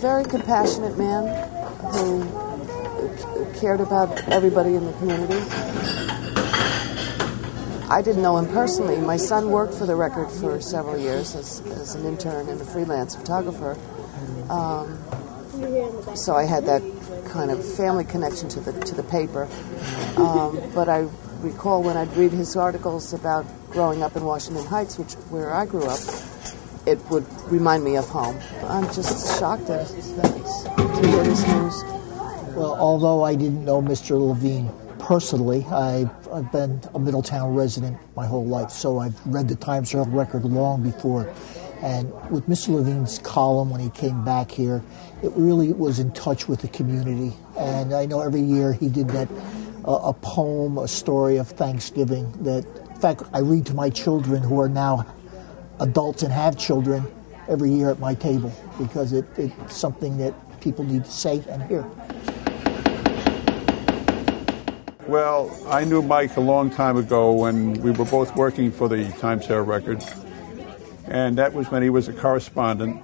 very compassionate man who cared about everybody in the community. I didn't know him personally. My son worked for the Record for several years as an intern and a freelance photographer. So I had that kind of family connection to the paper. But I recall when I'd read his articles about growing up in Washington Heights, where I grew up, it would remind me of home. I'm just shocked to hear this news. Well, although I didn't know Mr. Levine personally, I've been a Middletown resident my whole life, so I've read the Times Herald Record long before. And with Mr. Levine's column when he came back here, it really was in touch with the community. And I know every year he did that, a poem, a story of Thanksgiving that, in fact, I read to my children who are now adults and have children every year at my table, because it's something that people need to say and hear. Well, I knew Mike a long time ago when we were both working for the Times Herald Record, and that was when he was a correspondent.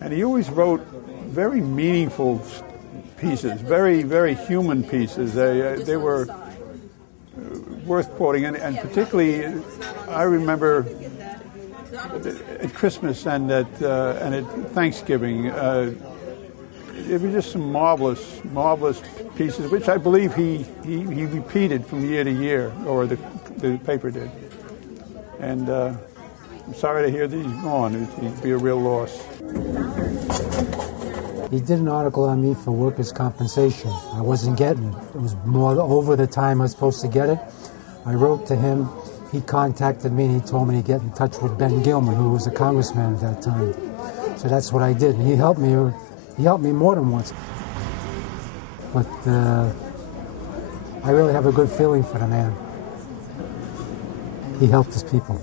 And he always wrote very meaningful pieces, very, very human pieces. They were worth quoting, and particularly I remember at Christmas and at Thanksgiving, there were just some marvelous pieces, which I believe he repeated from year to year, or the paper did. And I'm sorry to hear that he's gone. It'd be a real loss. He did an article on me for workers' compensation. I wasn't getting it. It was more over the time I was supposed to get it. I wrote to him. He contacted me and he told me to get in touch with Ben Gilman, who was a congressman at that time. So that's what I did. And he helped me. He helped me more than once. But I really have a good feeling for the man. He helped his people.